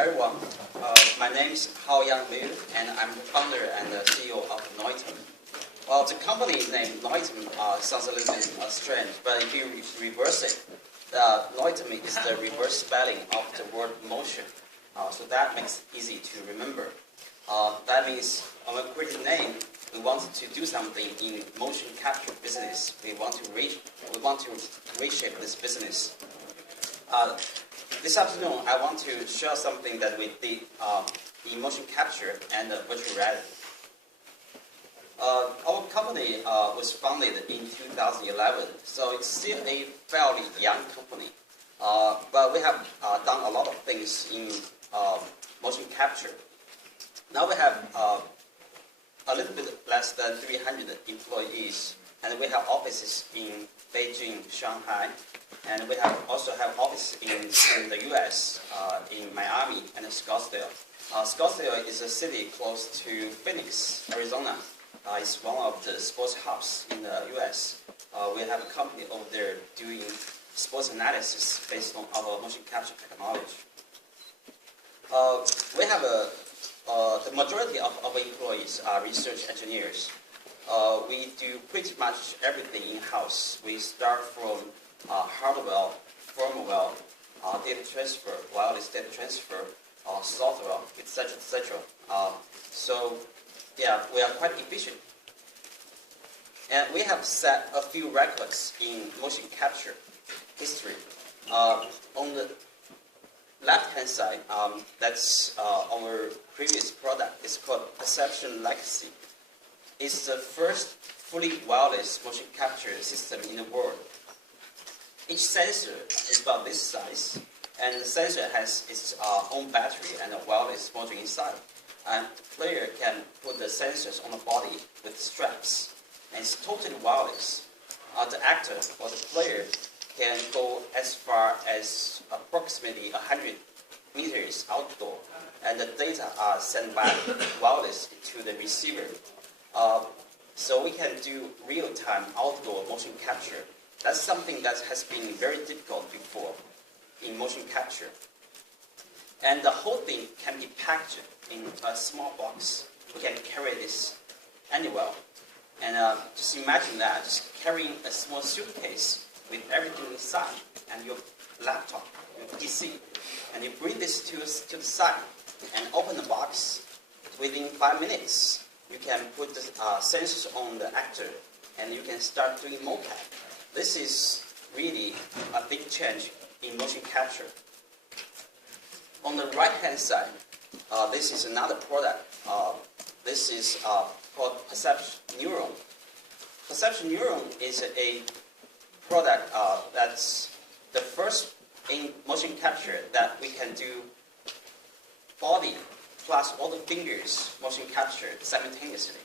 everyone. My name is Liu, and I'm the founder and the CEO of Noitom. Well, the company name Noitom sounds a little bit strange, but if you reverse it, Noitom is the reverse spelling of the word motion. So that makes it easy to remember. That means on a creative name, we want to do something in motion capture business. We want to reshape this business. This afternoon, I want to share something that we did in motion capture and virtual reality. Our company was founded in 2011, so it's still a fairly young company. But we have done a lot of things in motion capture. Now we have a little bit less than 300 employees, and we have offices in Beijing, Shanghai, and we also have offices in the U.S., in Miami and Scottsdale. Scottsdale is a city close to Phoenix, Arizona. It's one of the sports hubs in the U.S. We have a company over there doing sports analysis based on our motion capture technology. We have the majority of our employees are research engineers. We do pretty much everything in-house. We start from hardware, firmware, data transfer, wireless data transfer, software, etc., etc. So, yeah, we are quite efficient. And we have set a few records in motion capture history. On the left-hand side, that's our previous product. It's called Perception Legacy. It's the first fully wireless motion capture system in the world. Each sensor is about this size, and the sensor has its own battery and a wireless module inside. And the player can put the sensors on the body with straps, and it's totally wireless. The actor or the player can go as far as approximately 100 meters outdoor, and the data are sent back wireless to the receiver. So we can do real-time outdoor motion capture. That's something that has been very difficult before in motion capture. And the whole thing can be packaged in a small box. We can carry this anywhere. And just imagine that, just carrying a small suitcase with everything inside, and your laptop, your PC, and you bring this to the side and open the box. Within 5 minutes, you can put the sensors on the actor, and you can start doing mocap. This is really a big change in motion capture. On the right-hand side, this is another product. This is called Perception Neuron. Perception Neuron is a product that's the first in motion capture that we can do body plus all the fingers motion capture simultaneously.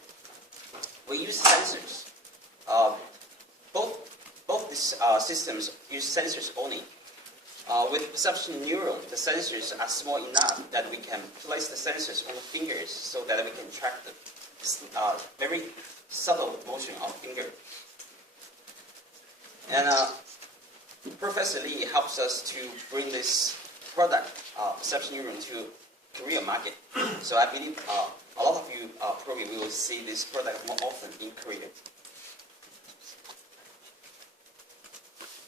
We use sensors. Both these systems use sensors only. With Perception Neuron, the sensors are small enough that we can place the sensors on the fingers so that we can track the very subtle motion of finger. And Professor Lee helps us to bring this product, Perception Neuron, to Korea market. So I believe a lot of you probably will see this product more often in Korea.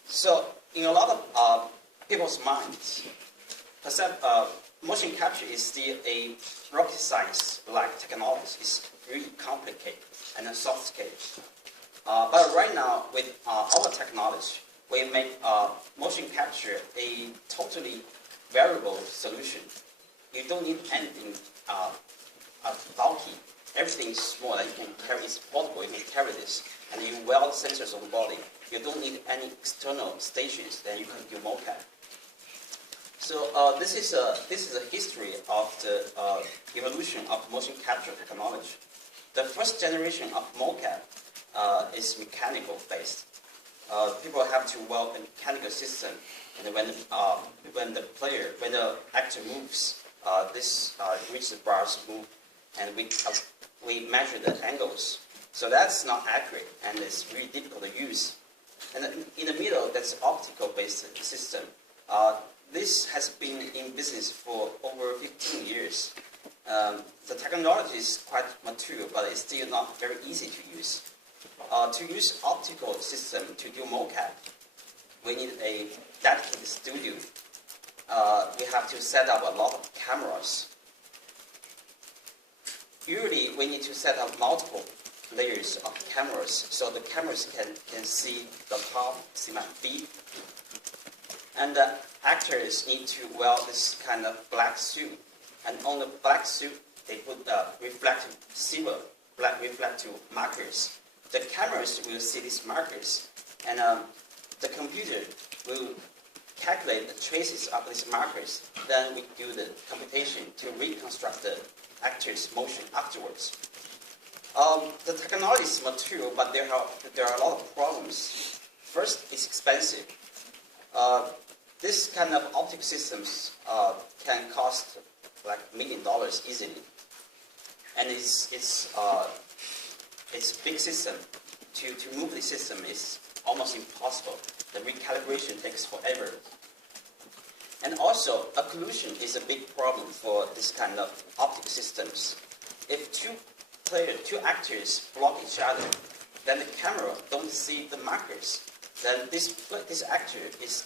So in a lot of people's minds, motion capture is still a rocket science-like technology. It's really complicated and sophisticated. But right now, with our technology, we make motion capture a totally variable solution. You don't need anything bulky. Everything is small that you can carry. It's portable. You can carry this, and you weld sensors on the body. You don't need any external stations. Then you can do mocap. So this is a history of the evolution of motion capture technology. The first generation of mocap is mechanical based. People have to weld a mechanical system, and when the actor moves, this rigid bars move, and we measure the angles. So that's not accurate, and it's really difficult to use. And in the middle, that's optical based system. this has been in business for over 15 years. The technology is quite mature, but it's still not very easy to use. To use optical system to do mocap, we need a dedicated studio. We have to set up a lot of cameras. Usually, we need to set up multiple layers of cameras, so the cameras can see the top, see my feet. And the actors need to wear this kind of black suit. And on the black suit, they put reflective silver, black reflective markers. The cameras will see these markers, and the computer will calculate the traces of these markers. Then we do the computation to reconstruct the actor's motion afterwards. The technology is mature, but there are a lot of problems. First, it's expensive. This kind of optical systems can cost like $1 million easily, and it's a big system. To move the system is almost impossible. The recalibration takes forever. And also, occlusion is a big problem for this kind of optical systems. If two actors block each other, then the camera don't see the markers. Then this actor is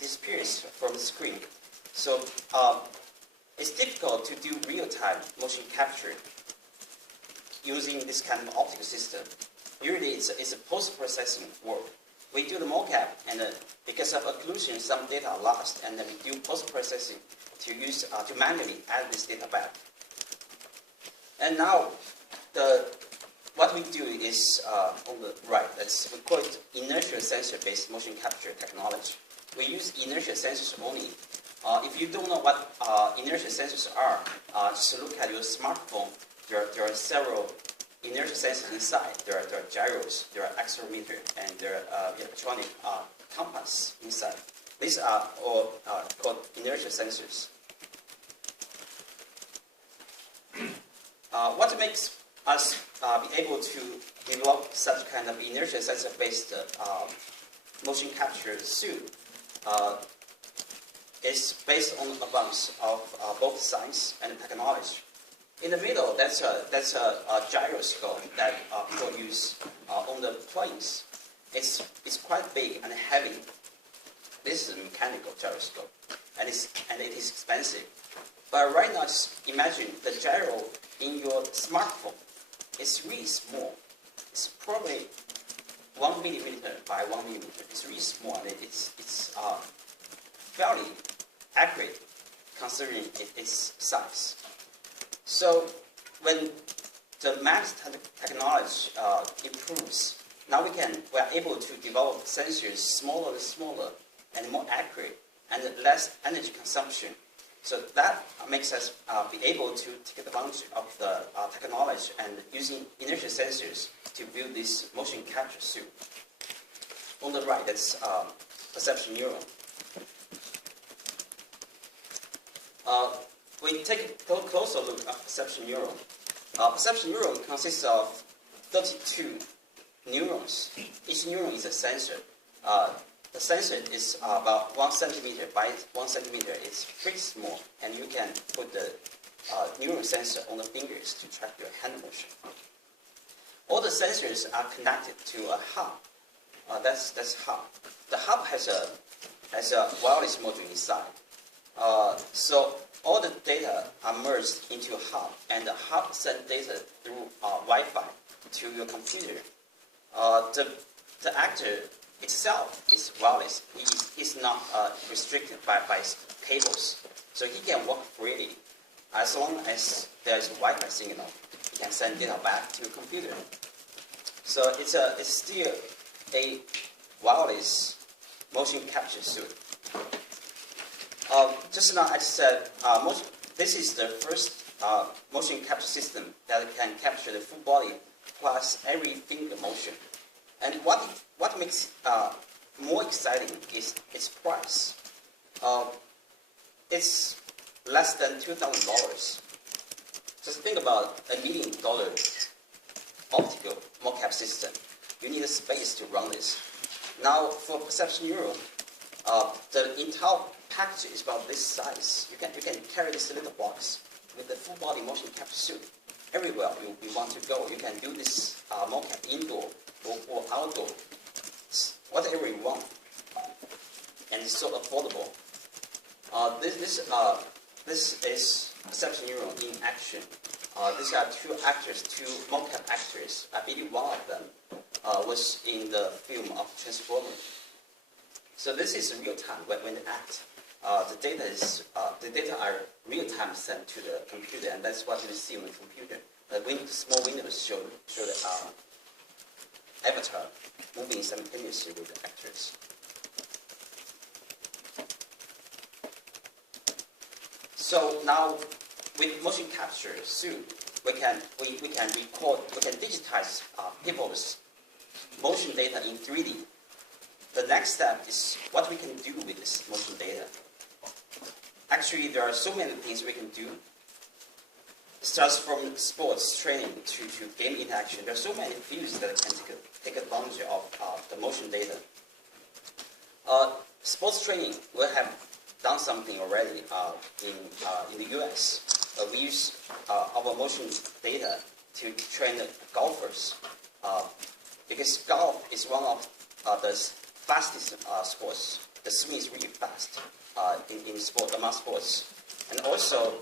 disappears from the screen. So it's difficult to do real-time motion capture using this kind of optical system. Usually, it's a post-processing work. We do the mocap, and because of occlusion, some data are lost, and then we do post-processing to manually add this data back. And now, what we do is on the right. We call it inertial sensor-based motion capture technology. We use inertial sensors only. If you don't know what inertial sensors are, just look at your smartphone. There are several inertial sensors inside. There are gyros, there are accelerometer, and there are electronic compass inside. These are all called inertial sensors. What makes us be able to develop such kind of inertial sensor-based motion capture suit is based on the advance of both science and technology. In the middle, that's a gyroscope that people use on the planes. It's quite big and heavy. This is a mechanical gyroscope, and it is expensive. But right now, just imagine the gyro in your smartphone. It's really small. It's probably 1 millimeter by 1 millimeter. It's really small, and it's fairly accurate considering its size. So when the mass technology improves, now we are able to develop sensors smaller and smaller and more accurate and less energy consumption. So that makes us be able to take advantage of the technology and using inertial sensors to build this motion capture suit. On the right, that's perception neuron. We take a closer look at perception neuron. Perception neuron consists of 32 neurons. Each neuron is a sensor. The sensor is about 1 centimeter by 1 centimeter. It's pretty small, and you can put the neuron sensor on the fingers to track your hand motion. All the sensors are connected to a hub. That's hub. The hub has a wireless module inside. So all the data are merged into a hub, and the hub sends data through Wi-Fi to your computer. The actor itself is wireless. He's not restricted by cables, so he can work freely. As long as there's a Wi-Fi signal, he can send data back to your computer. So it's still a wireless motion capture suit. Just now I said this is the first motion capture system that can capture the full body plus every finger motion. And what makes more exciting is its price. It's less than $2,000. Just think about $1 million optical mocap system. You need a space to run this. Now for perception neuron, the entire package is about this size. You can carry this little box with the full body motion capture suit. Everywhere you want to go, you can do this mocap indoor or outdoor, whatever you want. And it's so affordable. This is perception neuron in action. These are two actors, two mocap actors. I believe one of them was in the film of Transformers. So this is real time when they act. The data are real time sent to the computer, and that's what you see on the computer. Small windows show the avatar moving simultaneously with the actors. So now, with motion capture suit, we can digitize people's motion data in 3D. The next step is what we can do with this motion data. Actually, there are so many things we can do. It starts from sports training to game interaction. There are so many fields that can take advantage of the motion data. Sports training, we have done something already in the US. We use our motion data to train the golfers because golf is one of the fastest sports. The swing is really fast in sport, among sports. And also,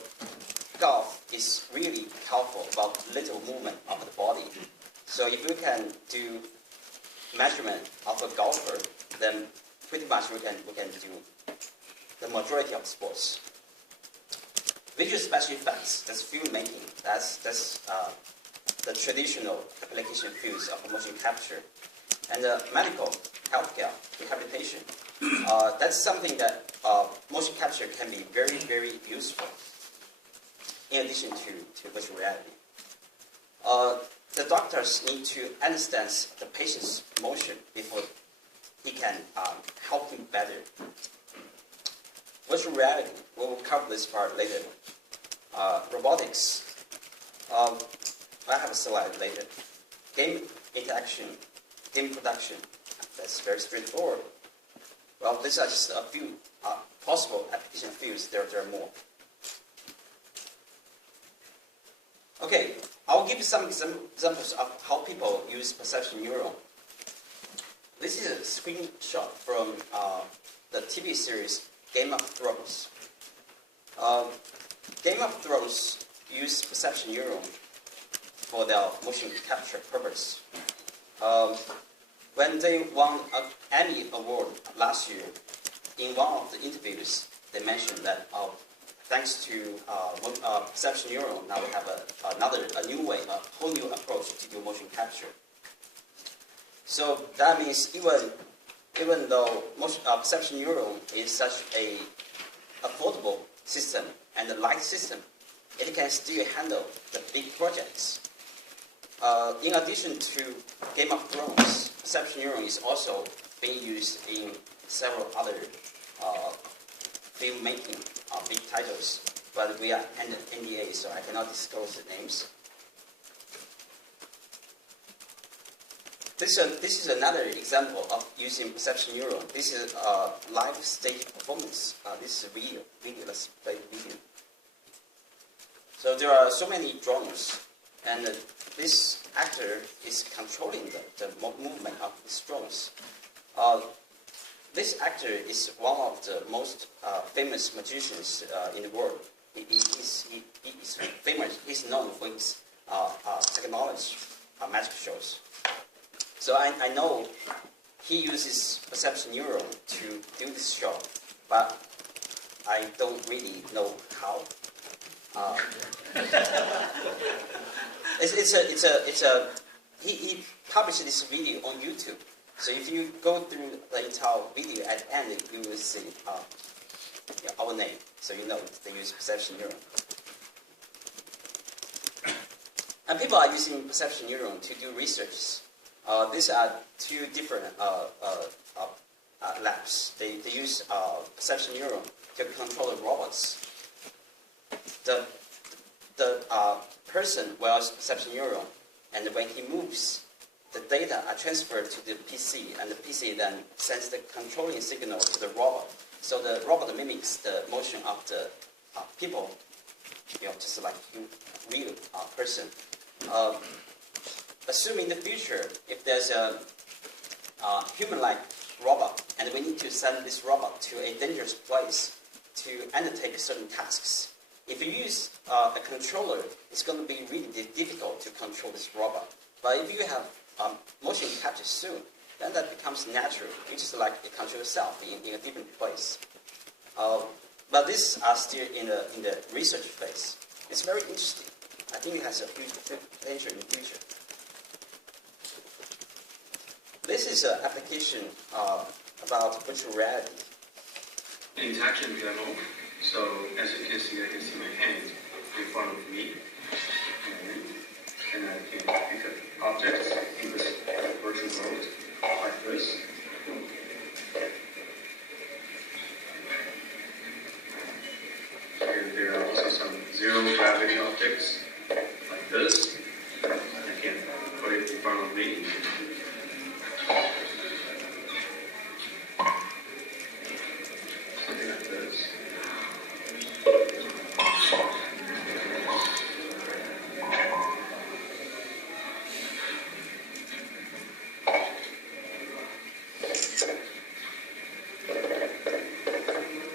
golf is really powerful about little movement of the body. So if we can do measurement of a golfer, then pretty much we can do the majority of sports. Visual special effects, that's filmmaking, that's the traditional application fields of motion capture. And medical, healthcare, rehabilitation, that's something that motion capture can be very, very useful in addition to virtual reality. The doctors need to understand the patient's motion before he can help him better. Virtual reality, we will cover this part later. Robotics, I have a slide later. Game interaction, game production, that's very straightforward. Well, these are just a few possible application fields. There are more. Okay, I'll give you some examples of how people use perception neuron. This is a screenshot from the TV series Game of Thrones. Game of Thrones use perception neuron for their motion capture purpose. When they won an Emmy Award last year, in one of the interviews, they mentioned that thanks to perception neuron, now we have a new way, a whole new approach to do motion capture. So that means even though perception neuron is such a affordable system and a light system, it can still handle the big projects. In addition to Game of Thrones, perception neuron is also being used in several other filmmaking big titles, but we are under NDA, so I cannot disclose the names. This is another example of using perception neuron. This is a live stage performance. This is a video. Let's play the video. So there are so many drones, and this actor is controlling the movement of these drones. This actor is one of the most famous magicians in the world. He's famous. He's known for his technology, magic shows. So I know he uses perception neuron to do this show, but I don't really know how. He published this video on YouTube. So if you go through the entire video, at the end you will see our name. So you know they use perception neuron. And people are using perception neuron to do research. These are two different labs. They use perception neuron to control the robots. The person wears perception neuron, and when he moves, the data are transferred to the PC, and the PC then sends the controlling signal to the robot. So the robot mimics the motion of the people, just like a real person. Assuming in the future, if there's a human-like robot, and we need to send this robot to a dangerous place to undertake certain tasks, if you use a controller, it's going to be really difficult to control this robot. But if you have motion capture soon, then that becomes natural. You just like you control yourself in a different place. But these are still in the research phase. It's very interesting. I think it has a huge potential in the future. This is an application about virtual reality. Interaction demo. So as you can see, I can see my hand in front of me, and I can pick up objects in this virtual world like this. Here there are also some zero gravity objects like this. I can put it in front of me. Something like this.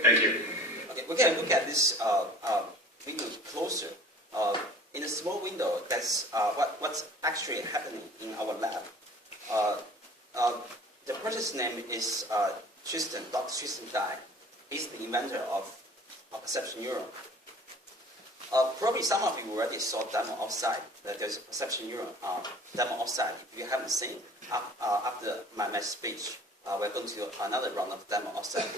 Thank you. Okay, we can look at this window closer. In a small window, that's what's actually happening in our lab. The person's name is Tristan, Dr. Tristan Dai. He's the inventor of perception neuron. Probably some of you already saw demo outside. That there's a perception neuron demo outside. If you haven't seen, after my speech, we're going to do another round of demo outside.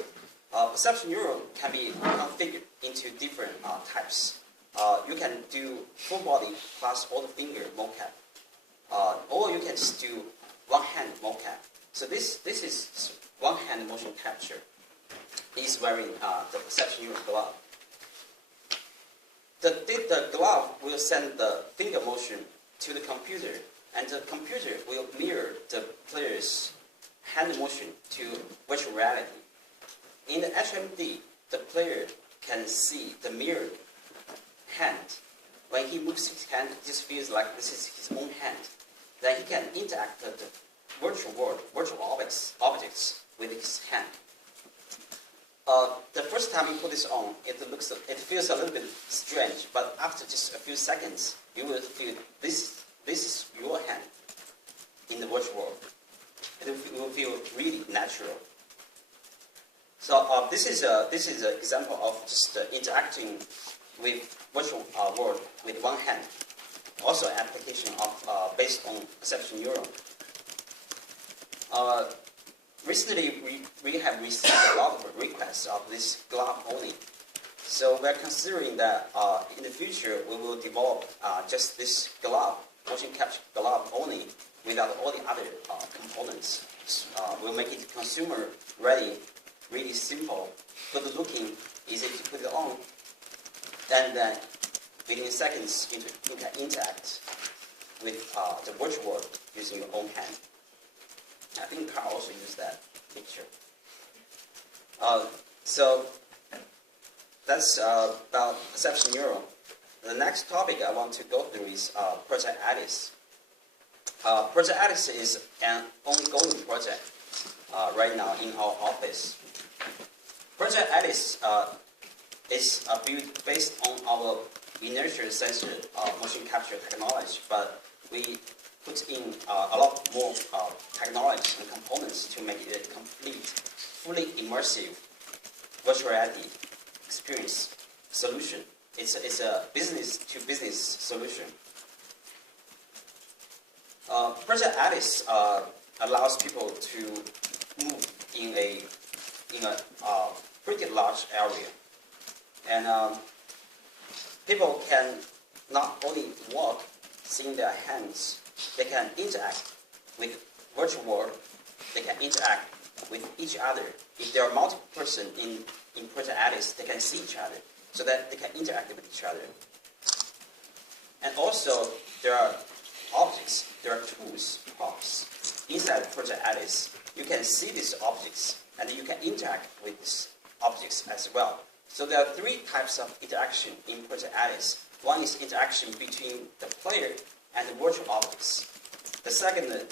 Perception neuron can be configured into different types. You can do full body plus all the finger mocap, or you can just do one hand mocap. So this is one hand motion capture. He's wearing the perception neuron glove. The glove will send the finger motion to the computer, and the computer will mirror the player's hand motion to virtual reality. In the HMD, the player can see the mirrored hand. When he moves his hand, it just feels like this is his own hand. Then he can interact with the virtual world, virtual objects with his hand. The first time you put this on, it feels a little bit strange, but after just a few seconds, you will feel this is your hand in the virtual world. It will feel really natural. So this is an example of just interacting with virtual world with one hand. Also, an application of based on perception neuron. Recently, we have received a lot of requests of this glove only. So we're considering that in the future we will develop just this glove, motion capture glove only, without all the other components. We'll make it consumer ready, really simple, good looking, easy to put it on, and then within seconds you can interact with the virtual world using your own hand. I think Carl also used that picture. So that's about perception neuron. The next topic I want to go through is Project Alice. Project Alice is an ongoing project right now in our office. Project Alice is built based on our inertial sensor motion capture technology, but we put in a lot more technologies and components to make it a complete, fully immersive virtual reality experience solution. It's a business-to-business solution. Project Alice allows people to move in a pretty large area, and people can not only walk, seeing their hands, they can interact with virtual world, they can interact with each other. If there are multiple persons in Project Alice, they can see each other, so that they can interact with each other. And also, there are objects, there are tools, props, inside Project Alice. You can see these objects, and you can interact with these objects as well. So there are three types of interaction in Project Alice. One is interaction between the player and the virtual objects. The second,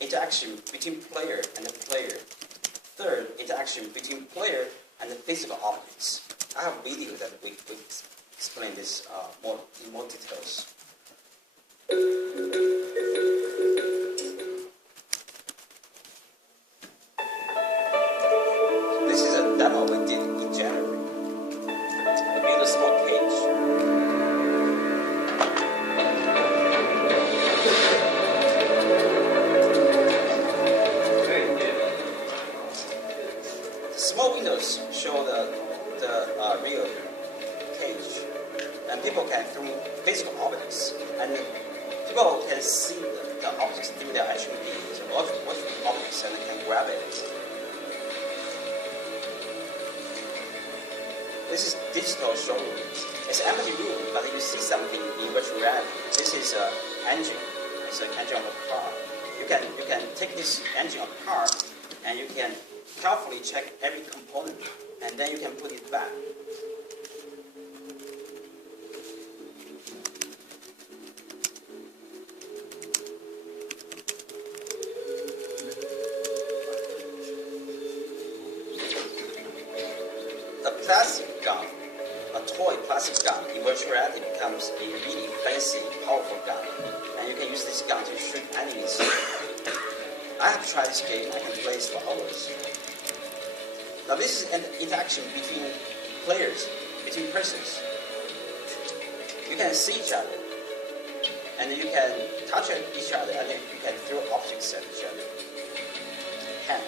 interaction between player and the player. Third, interaction between player and the physical objects. I have a video that we explain this in more details. This is a demo we did in January. We built a small cage. The small windows show the real cage, and people can through physical objects, and people can see the objects through their HMD, so watch the objects and they can grab it. This is digital showroom. It's an empty room, but you see something in virtual reality. This is an engine. It's an engine of a car. You can take this engine of a car and you can carefully check every component, and then you can put it back. A plastic gun, a toy plastic gun in virtual reality becomes a really fancy, powerful gun, and you can use this gun to shoot enemies. I have tried this game. I can play it for hours. Now this is an interaction between players, between persons. You can see each other, and you can touch each other, and then you can throw objects at each other. Hand.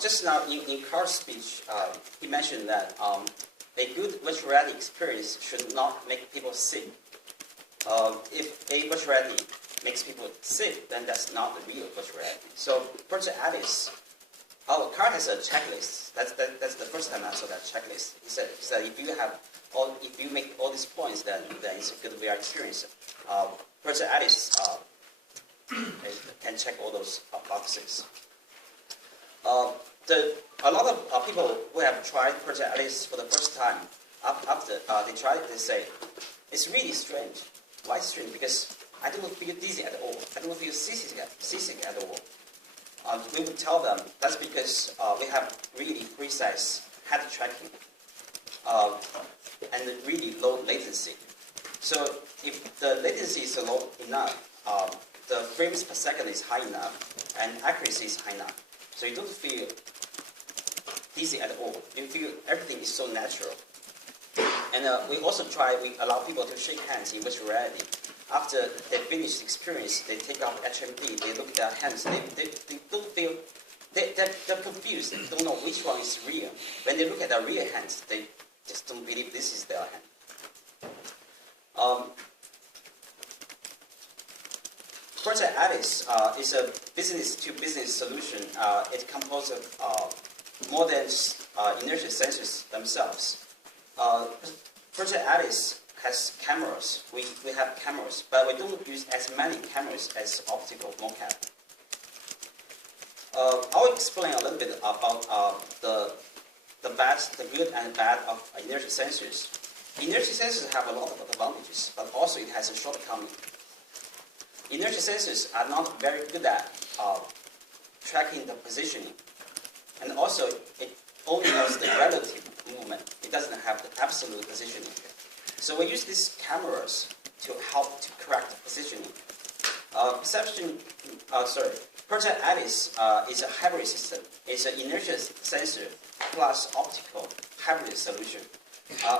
Just now in Carl's speech, he mentioned that a good virtual reality experience should not make people sick. If a virtual reality makes people sick, then that's not the real virtual reality. So Project Alice, Carl has a checklist. That's the first time I saw that checklist. He said if you make all these points, then it's a good VR experience. Project Alice can check all those boxes. A lot of people who have tried Project Alice for the first time, after they try it, they say, it's really strange. Why strange? Because I don't feel dizzy at all. I don't feel seasick at all. We would tell them that's because we have really precise head tracking and really low latency. So if the latency is low enough, the frames per second is high enough, and accuracy is high enough. So you don't feel dizzy at all. You feel everything is so natural. And we allow people to shake hands in virtual reality. After they finish the experience, they take out HMD, they look at their hands, they don't feel, they're confused, they don't know which one is real. When they look at their real hands, they just don't believe this is their hand. Project Alice is a business-to-business solution. It composed of more than inertial sensors themselves. Project Alice has cameras. We have cameras, but we don't use as many cameras as optical mocap. I'll explain a little bit about the good and bad of inertial sensors. Inertial sensors have a lot of advantages, but also it has a shortcoming. Inertial sensors are not very good at tracking the positioning, and also it only knows the relative movement. It doesn't have the absolute positioning. So we use these cameras to help to correct the positioning. Project Alice is a hybrid system. It's an inertial sensor plus optical hybrid solution.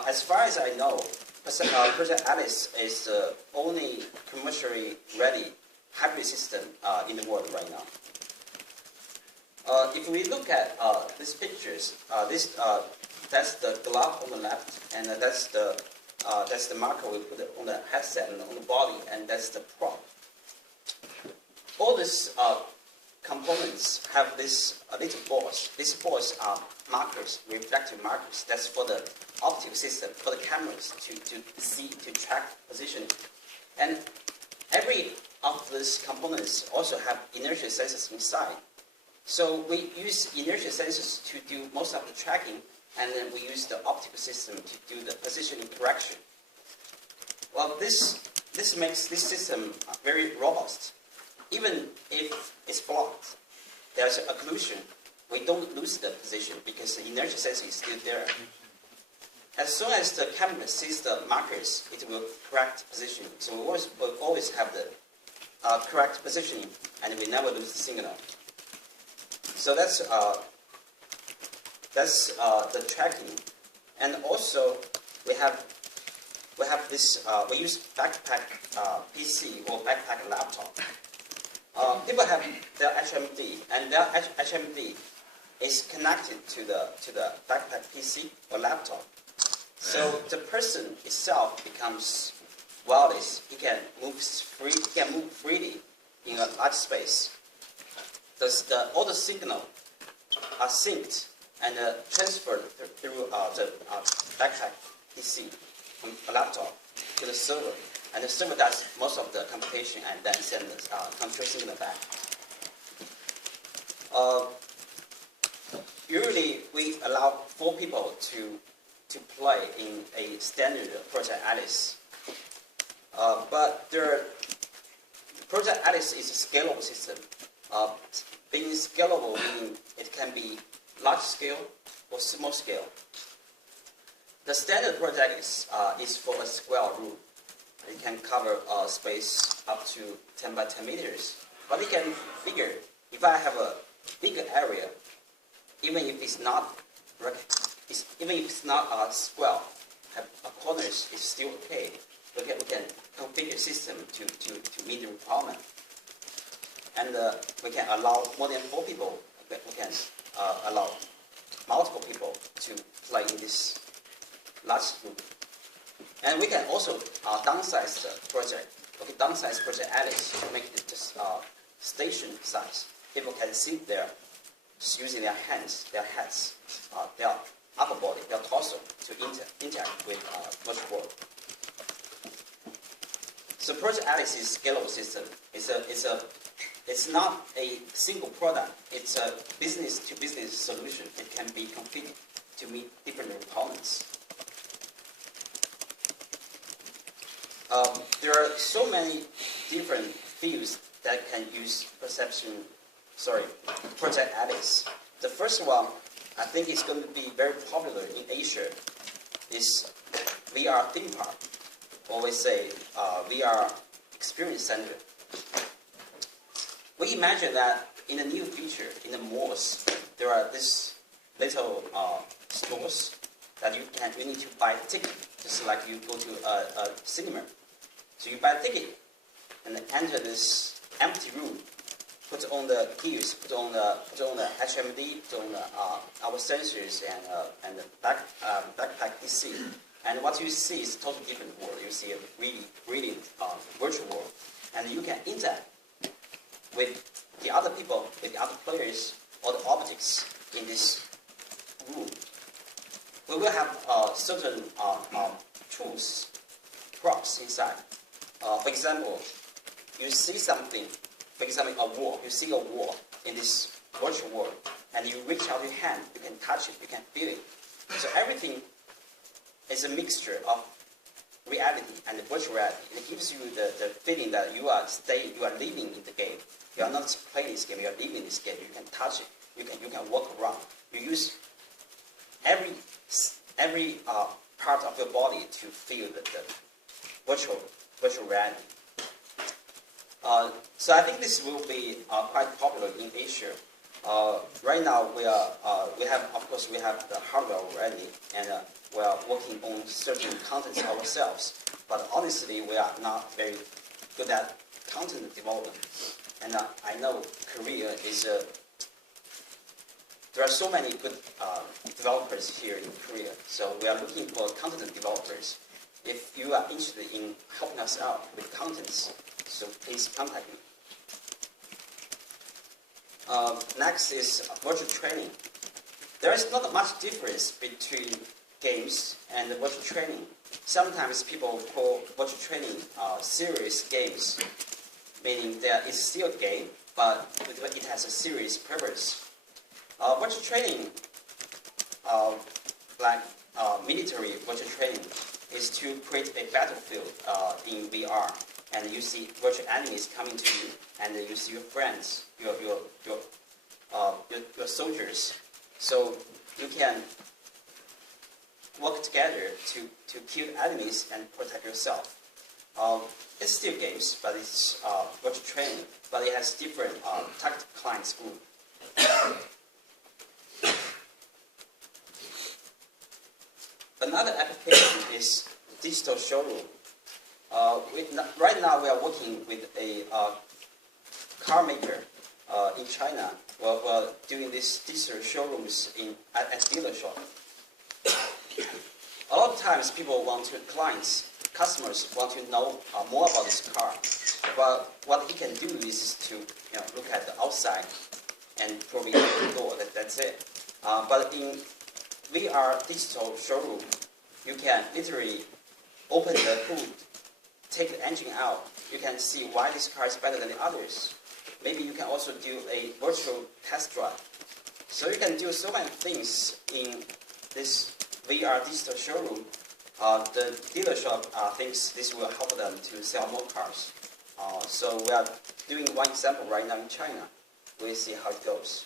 As far as I know, Project Alice is the only commercially ready hybrid system in the world right now. If we look at these pictures, that's the glove on the left, and that's the that's the marker we put on the headset and on the body, and that's the prop. All these components have this little balls. These balls are markers, reflective markers. That's for the optical system, for the cameras to see, to track positioning. And every of these components also have inertia sensors inside. So we use inertia sensors to do most of the tracking, and then we use the optical system to do the positioning correction. Well, this makes this system very robust. Even if it's blocked, there's an occlusion. We don't lose the position because the inertia sensor is still there. As soon as the camera sees the markers, it will correct positioning. So we always have the correct positioning, and we never lose the signal. So that's the tracking. And also we have this. We use backpack PC or backpack laptop. People have their HMD, and their HMD is connected to the backpack PC or laptop. So the person itself becomes wireless. He can move freely in a large space. Thus, all the signal are synced and transferred through the backpack PC from a laptop to the server. And the server does most of the computation and then sends the control signal back. Usually, we allow 4 people to play in a standard Project Alice. But Project Alice is a scalable system. Being scalable meaning it can be large scale or small scale. The standard project is for a square room. It can cover space up to 10 by 10 meters. But it can figure, if I have a bigger area, even if it's not a square, have corners, it's still okay. We can configure the system to meet the requirement. And we can allow more than 4 people. We can allow multiple people to play in this large group. And we can also downsize the project. We can downsize Project Alice to make it just station size. People can sit there using their hands, their heads, their upper body, their torso to interact with virtual world. So Project Alice is a scalable system. It's not a single product. It's a business-to-business solution. It can be configured to meet different requirements. There are so many different fields that can use Project Alice. The first one, I think is going to be very popular in Asia, is VR theme park, or we say VR experience center. We imagine that in the near future, in the malls, there are these little stores that you need to buy a ticket, just like you go to a cinema. So you buy a ticket and enter this empty room, put on the gears, put on the HMD, put on our sensors and the backpack PC. And what you see is a totally different world. You see a really brilliant virtual world, and you can interact with the other people, with the other players, or the objects in this room. We will have certain tools, props inside. For example, you see something, for example, a wall. You see a wall in this virtual world, and you reach out your hand, you can touch it, you can feel it. So everything is a mixture of reality and virtual reality. It gives you the feeling that you are living in the game. You are not playing this game, you are living in this game. You can touch it, you can walk around. You use every part of your body to feel the virtual reality. So I think this will be quite popular in Asia. Right now we have the hardware already, and we are working on certain contents ourselves. But honestly, we are not very good at content development. And I know Korea is there are so many good developers here in Korea. So we are looking for content developers. if you are interested in helping us out with contents, so please contact me. Next is virtual training. There is not much difference between games and virtual training. Sometimes people call virtual training serious games, meaning that it's still a game, but it has a serious purpose. Virtual training, like military virtual training, is to create a battlefield in VR, and you see virtual enemies coming to you, and you see your friends, your soldiers. So you can work together to kill enemies and protect yourself. It's still games, but it's virtual training, but it has different tactical clients group. Another application is digital showroom. Right now we are working with a car maker in China. We're doing these digital showrooms at dealer shop. A lot of times customers want to know more about this car. But what he can do is to look at the outside and probably open the door. That's it. But in VR digital showroom, you can literally open the hood, take the engine out. You can see why this car is better than the others. Maybe you can also do a virtual test drive. So you can do so many things in this VR digital showroom. The dealer shop thinks this will help them to sell more cars. So we are doing one example right now in China. We'll see how it goes.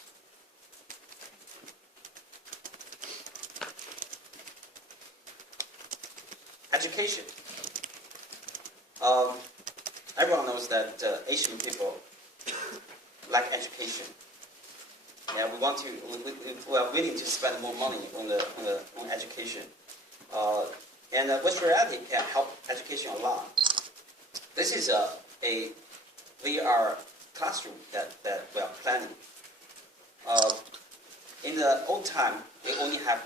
Education. Everyone knows that Asian people like education. Yeah, we are willing to spend more money on education. And virtual reality can help education a lot. This is a VR classroom that we are planning. In the old time, we only have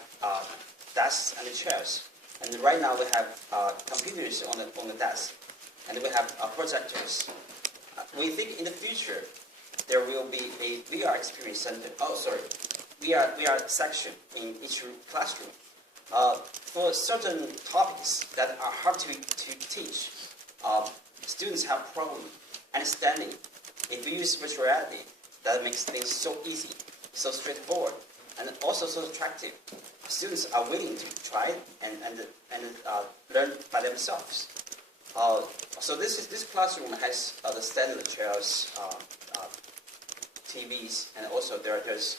desks and chairs. And right now we have computers on the desk. And we have projectors. We think in the future, there will be a VR experience center. VR section in each classroom. For certain topics that are hard to teach, students have problem understanding. If we use virtual reality, that makes things so easy, so straightforward, and also so attractive. Students are willing to try it and learn by themselves. So this classroom has the standard chairs, TVs, and also there's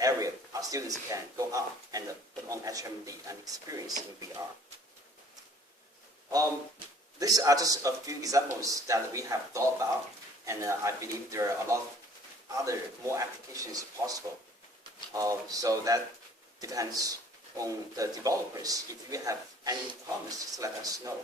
area our students can go up and put on HMD and experience in VR. These are just a few examples that we have thought about, and I believe there are a lot of other more applications possible. So that depends on the developers. If you have any comments, just let us know.